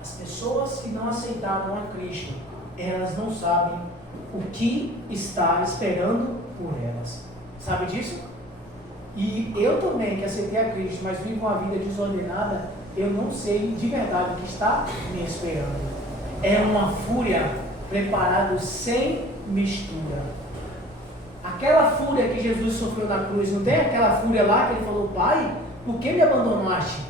As pessoas que não aceitaram a Cristo, elas não sabem o que está esperando por elas. Sabe disso? E eu também, que aceitei a Cristo, mas vivo uma vida desordenada, eu não sei de verdade o que está me esperando. É uma fúria preparada sem mistura. Aquela fúria que Jesus sofreu na cruz, não tem aquela fúria lá que ele falou, Pai, por que me abandonaste?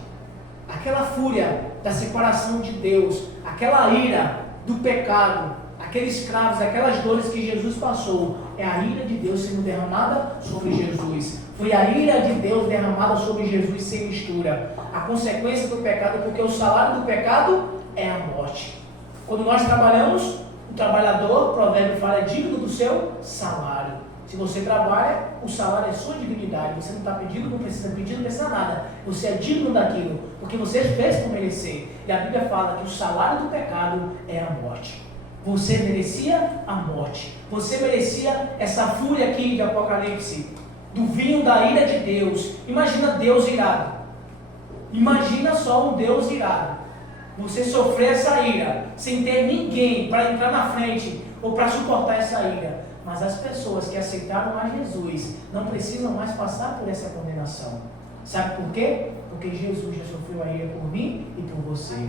Aquela fúria da separação de Deus, aquela ira do pecado, aqueles cravos, aquelas dores que Jesus passou, é a ira de Deus sendo derramada sobre Jesus. Foi a ira de Deus derramada sobre Jesus sem mistura. A consequência do pecado, porque o salário do pecado é a morte. Quando nós trabalhamos, o trabalhador, o provérbio fala, é digno do seu salário. Se você trabalha, o salário é sua dignidade. Você não está pedindo, não precisa pedir, não precisa nada. Você é digno daquilo, porque você fez por merecer. E a Bíblia fala que o salário do pecado é a morte. Você merecia a morte. Você merecia essa fúria aqui de Apocalipse, do vinho da ira de Deus. Imagina Deus irado. Imagina só um Deus irado. Você sofrer essa ira, sem ter ninguém para entrar na frente ou para suportar essa ira. Mas as pessoas que aceitaram a Jesus não precisam mais passar por essa condenação. Sabe por quê? Porque Jesus já sofreu a ira por mim e por você.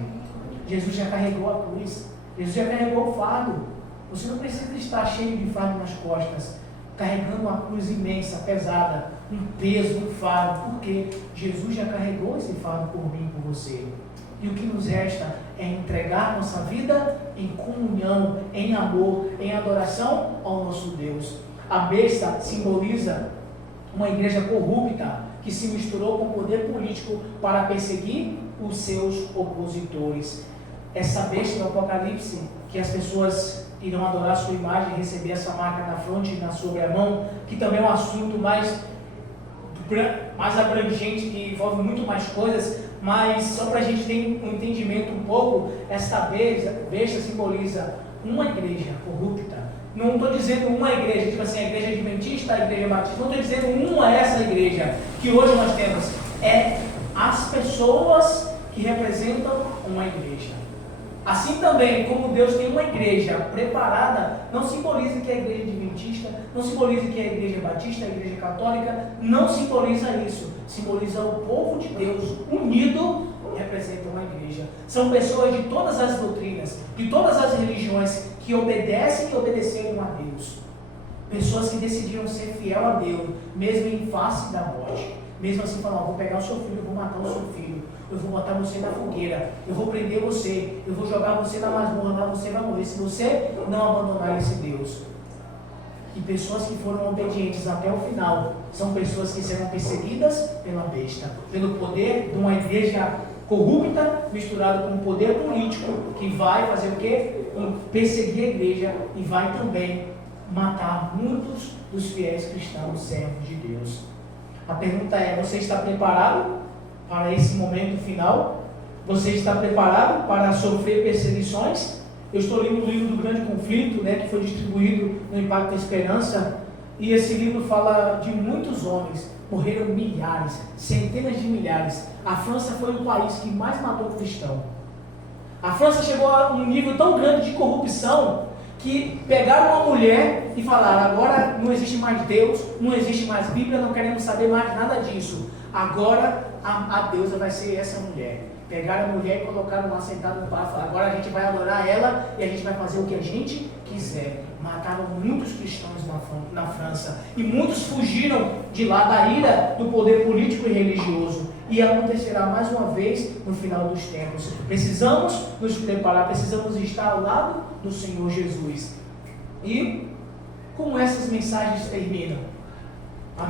Jesus já carregou a cruz. Jesus já carregou o fardo. Você não precisa estar cheio de fardo nas costas, carregando uma cruz imensa, pesada, um peso, um fardo. Porque Jesus já carregou esse fardo por mim e por você. E o que nos resta é entregar nossa vida em comunhão, em amor, em adoração ao nosso Deus. A besta simboliza uma igreja corrupta que se misturou com o poder político para perseguir os seus opositores. Essa besta do Apocalipse, que as pessoas irão adorar a sua imagem, receber essa marca na fronte e na sobre a mão, que também é um assunto mais abrangente, que envolve muito mais coisas. Mas só para a gente ter um entendimento um pouco, esta besta simboliza uma igreja corrupta. Não estou dizendo uma igreja, tipo assim, a igreja adventista, a igreja batista. Não estou dizendo uma essa igreja que hoje nós temos. É as pessoas que representam uma igreja. Assim também, como Deus tem uma igreja preparada, não simboliza que é a igreja adventista, não simboliza que é a igreja batista, a igreja católica, não simboliza isso. Simboliza o povo de Deus unido, representa uma igreja. São pessoas de todas as doutrinas, de todas as religiões, que obedecem e obedeceram a Deus. Pessoas que decidiram ser fiel a Deus, mesmo em face da morte. Mesmo assim, falam, vou pegar o seu filho, vou matar o seu filho. Eu vou botar você na fogueira, eu vou prender você, eu vou jogar você na masmorra, você vai morrer se você não abandonar esse Deus. E pessoas que foram obedientes até o final são pessoas que serão perseguidas pela besta, pelo poder de uma igreja corrupta misturado com o poder político que vai fazer o quê? Perseguir a igreja e vai também matar muitos dos fiéis cristãos, servos de Deus. A pergunta é, você está preparado para esse momento final? Você está preparado para sofrer perseguições? Eu estou lendo o livro do Grande Conflito, que foi distribuído no Impacto da Esperança, E esse livro fala de muitos homens, morreram milhares, centenas de milhares. A França foi o país que mais matou cristão. A França chegou a um nível tão grande de corrupção que pegaram uma mulher e falaram: agora não existe mais Deus, não existe mais Bíblia, não queremos saber mais nada disso. Agora a deusa vai ser essa mulher. Pegaram a mulher e colocaram lá sentada no bar e falaram: agora a gente vai adorar ela e a gente vai fazer o que a gente quiser. Mataram muitos cristãos na França e muitos fugiram de lá da ira do poder político e religioso. E acontecerá mais uma vez no final dos tempos. Precisamos nos preparar, precisamos estar ao lado do Senhor Jesus. E como essas mensagens terminam? A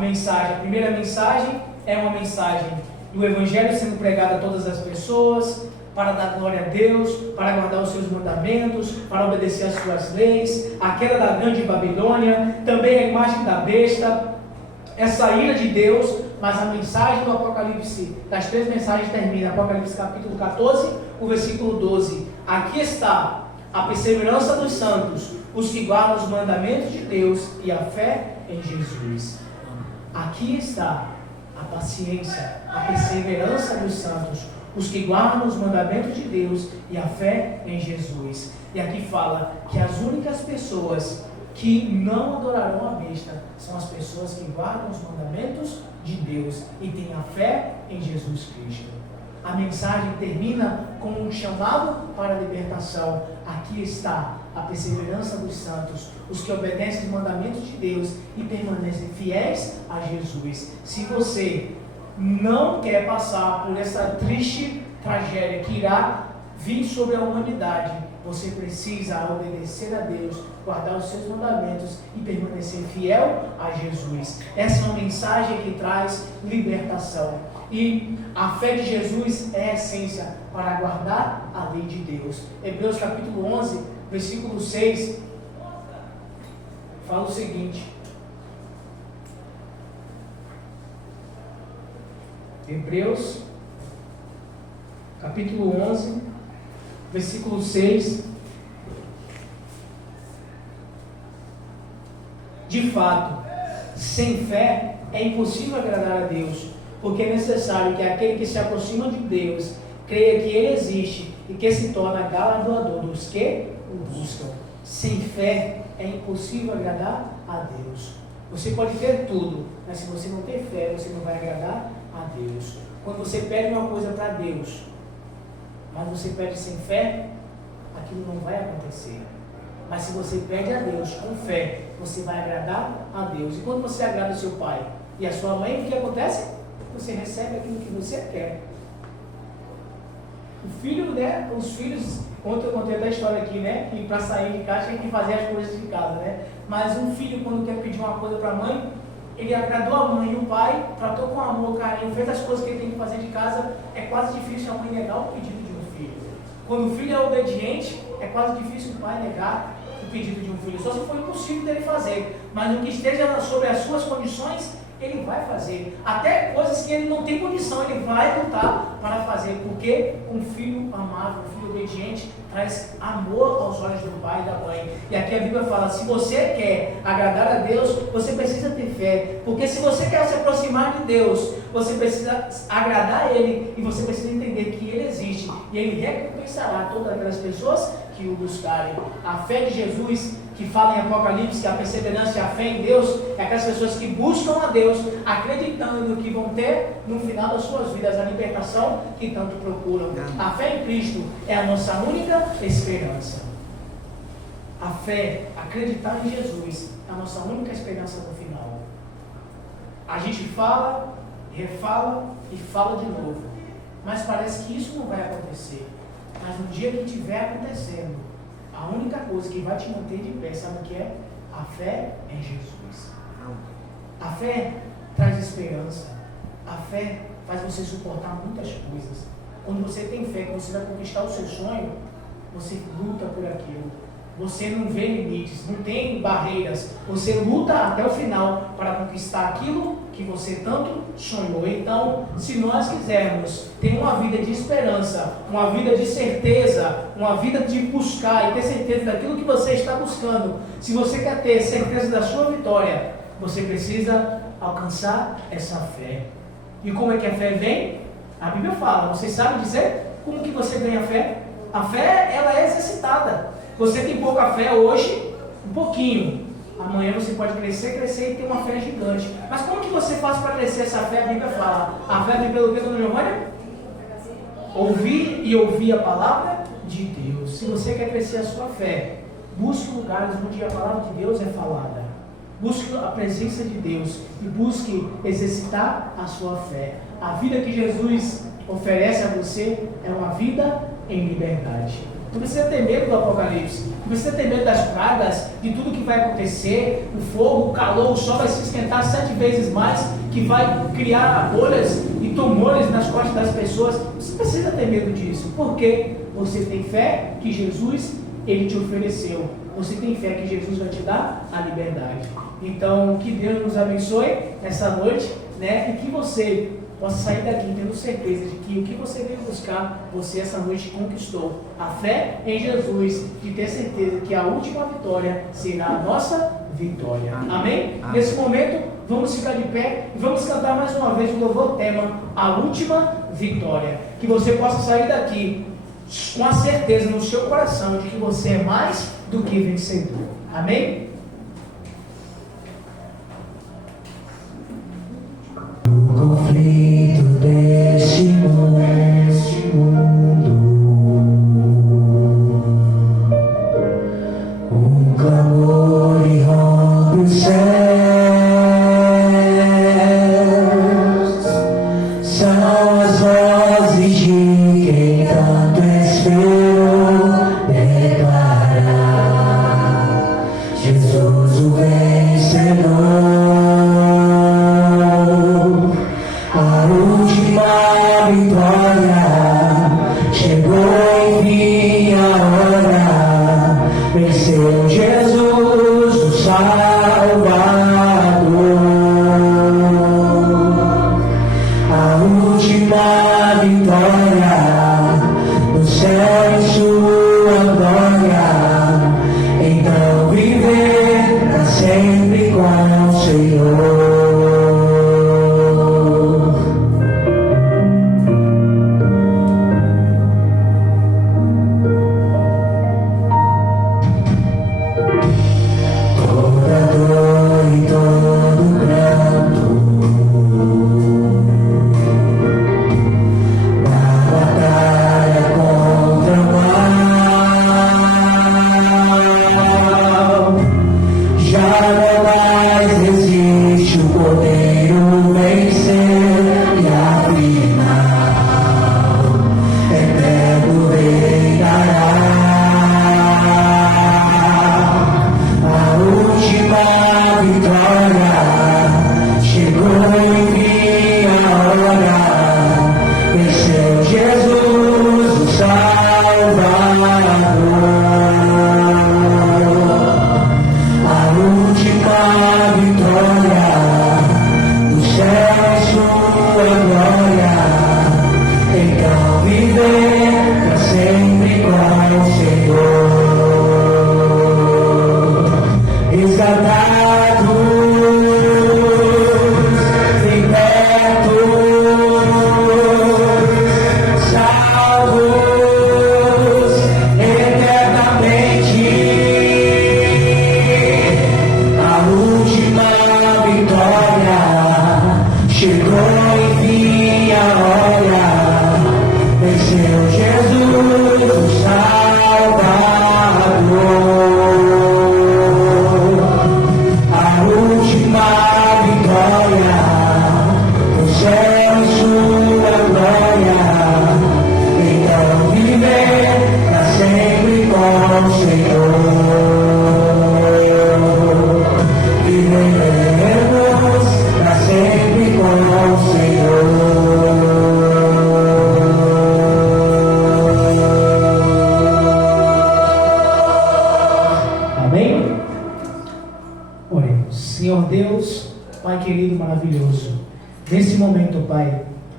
primeira mensagem é uma mensagem do Evangelho sendo pregado a todas as pessoas, para dar glória a Deus, para guardar os seus mandamentos, para obedecer às suas leis, a queda da grande Babilônia, também a imagem da besta, essa ira de Deus. Mas a mensagem do Apocalipse, das 3 mensagens termina, Apocalipse capítulo 14, o versículo 12. Aqui está a perseverança dos santos, os que guardam os mandamentos de Deus e a fé em Jesus. Aqui está a paciência, a perseverança dos santos, os que guardam os mandamentos de Deus e a fé em Jesus. E aqui fala que as únicas pessoas que não adorarão a besta são as pessoas que guardam os mandamentos de Deus e têm a fé em Jesus Cristo. A mensagem termina com um chamado para a libertação. Aqui está a perseverança dos santos, os que obedecem os mandamentos de Deus e permanecem fiéis a Jesus. Se você não quer passar por essa triste tragédia que irá vir sobre a humanidade, você precisa obedecer a Deus, guardar os seus mandamentos e permanecer fiel a Jesus. Essa é uma mensagem que traz libertação. E a fé de Jesus é a essência para guardar a lei de Deus. Hebreus capítulo 11, versículo 6, fala o seguinte. Hebreus capítulo 11, versículo 6. De fato, sem fé é impossível agradar a Deus, porque é necessário que aquele que se aproxima de Deus creia que Ele existe e que se torna galardoador dos que o buscam. Sem fé é impossível agradar a Deus. Você pode ter tudo, mas se você não ter fé, você não vai agradar a Deus. Quando você pede uma coisa para Deus, mas você pede sem fé, aquilo não vai acontecer. Mas se você pede a Deus com fé, você vai agradar a Deus. E quando você agrada o seu pai e a sua mãe, o que acontece? Você recebe aquilo que você quer. O filho, né? Os filhos, ontem eu contei da história aqui, né? Que para sair de casa tinha que fazer as coisas de casa, né? Mas um filho, quando quer pedir uma coisa para a mãe, ele agradou a mãe e o pai, tratou com amor, carinho, fez as coisas que ele tem que fazer de casa. É quase difícil a mãe negar o pedido de um filho. Quando o filho é obediente, é quase difícil o pai negar o pedido de um filho. Só se for impossível dele fazer. Mas o que esteja sobre as suas condições, ele vai fazer. Até coisas que ele não tem condição, ele vai lutar para fazer. Porque um filho amável, um filho obediente, traz amor aos olhos do pai e da mãe. E aqui a Bíblia fala: se você quer agradar a Deus, você precisa ter fé. Porque se você quer se aproximar de Deus, você precisa agradar a Ele. E você precisa entender que Ele existe. E Ele recompensará todas aquelas pessoas que o buscarem. A fé de Jesus, que fala em Apocalipse, que a perseverança e a fé em Deus, é aquelas pessoas que buscam a Deus, acreditando que vão ter no final das suas vidas a libertação que tanto procuram. A fé em Cristo é a nossa única esperança. A fé, acreditar em Jesus, é a nossa única esperança no final. A gente fala, refala e fala de novo, mas parece que isso não vai acontecer. Mas no dia que estiver acontecendo, a única coisa que vai te manter de pé, sabe o que é? A fé em Jesus. A fé traz esperança. A fé faz você suportar muitas coisas. Quando você tem fé que você vai conquistar o seu sonho, você luta por aquilo. Você não vê limites, não tem barreiras. Você luta até o final para conquistar aquilo que você tanto sonhou. Então, se nós quisermos ter uma vida de esperança, uma vida de certeza, uma vida de buscar e ter certeza daquilo que você está buscando, se você quer ter certeza da sua vitória, você precisa alcançar essa fé. E como é que a fé vem? A Bíblia fala, vocês sabem dizer como que você ganha fé? A fé, ela é exercitada. Você tem pouca fé hoje, um pouquinho. Amanhã você pode crescer e ter uma fé gigante. Mas como que você faz para crescer essa fé? A Bíblia fala, a fé vem pelo que, dona Giovânia? Ouvir e ouvir a palavra de Deus. Se você quer crescer a sua fé, busque lugares onde a palavra de Deus é falada. Busque a presença de Deus e busque exercitar a sua fé. A vida que Jesus oferece a você é uma vida em liberdade. Não precisa ter medo do Apocalipse, não precisa ter medo das pragas, de tudo que vai acontecer, o fogo, o calor, o sol vai se esquentar 7 vezes mais, que vai criar bolhas e tumores nas costas das pessoas. Você precisa ter medo disso, porque você tem fé que Jesus, Ele te ofereceu. Você tem fé que Jesus vai te dar a liberdade. Então, que Deus nos abençoe nessa noite, né? E que você possa sair daqui tendo certeza de que o que você veio buscar, você essa noite conquistou. A fé em Jesus, de ter certeza que a última vitória será a nossa vitória. Amém? Amém? Nesse momento, vamos ficar de pé e vamos cantar mais uma vez o louvor tema, a última vitória. Que você possa sair daqui com a certeza no seu coração de que você é mais do que vencedor. Amém? O conflito deste mundo, um clamor irrompe os céus, são as vozes de quem tanto esperou declarar Jesus o vencedor. A última vitória chegou, enfim, a hora. Venceu Jesus, o Salvador. A última vitória no céu em sua glória. Então viver pra sempre com o Senhor.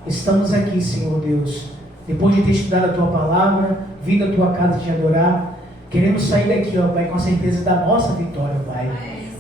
Estamos aqui, Senhor Deus, depois de ter estudado a Tua Palavra, vindo à Tua casa te adorar, queremos sair daqui, ó Pai, com a certeza da nossa vitória, Pai.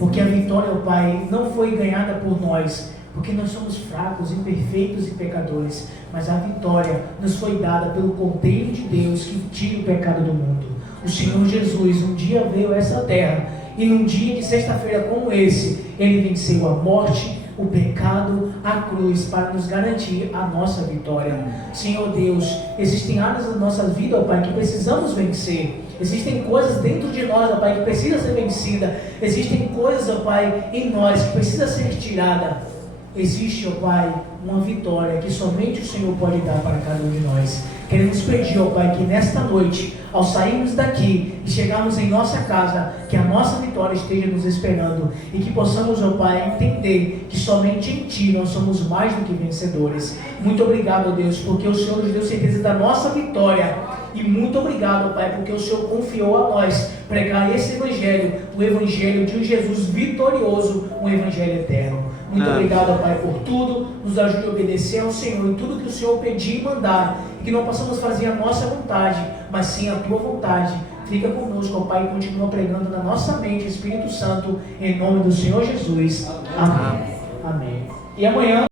porque a vitória, ó Pai, não foi ganhada por nós, porque nós somos fracos, imperfeitos e pecadores, mas a vitória nos foi dada pelo Cordeiro de Deus que tira o pecado do mundo. O Senhor Jesus um dia veio a essa terra, e num dia de sexta-feira como esse, Ele venceu a morte, o pecado, a cruz, para nos garantir a nossa vitória. Senhor Deus, existem áreas da nossa vida, ó Pai, que precisamos vencer. Existem coisas dentro de nós, ó Pai, que precisa ser vencida. Existem coisas, ó Pai, em nós que precisa ser tirada. Existe, ó Pai, uma vitória que somente o Senhor pode dar para cada um de nós. Queremos pedir, ó Pai, que nesta noite, ao sairmos daqui e chegarmos em nossa casa, que a nossa vitória esteja nos esperando e que possamos, ó Pai, entender que somente em Ti nós somos mais do que vencedores. Muito obrigado, ó Deus, porque o Senhor nos deu certeza da nossa vitória. E muito obrigado, ó Pai, porque o Senhor confiou a nós pregar esse Evangelho, o Evangelho de um Jesus vitorioso, um Evangelho eterno. Muito obrigado, ó Pai, por tudo. Nos ajude a obedecer ao Senhor em tudo que o Senhor pedir e mandar, e que não possamos fazer a nossa vontade, mas sim a Tua vontade. Fica conosco, ó Pai, e continua pregando na nossa mente, Espírito Santo, em nome do Senhor Jesus. Amém. Amém. E amanhã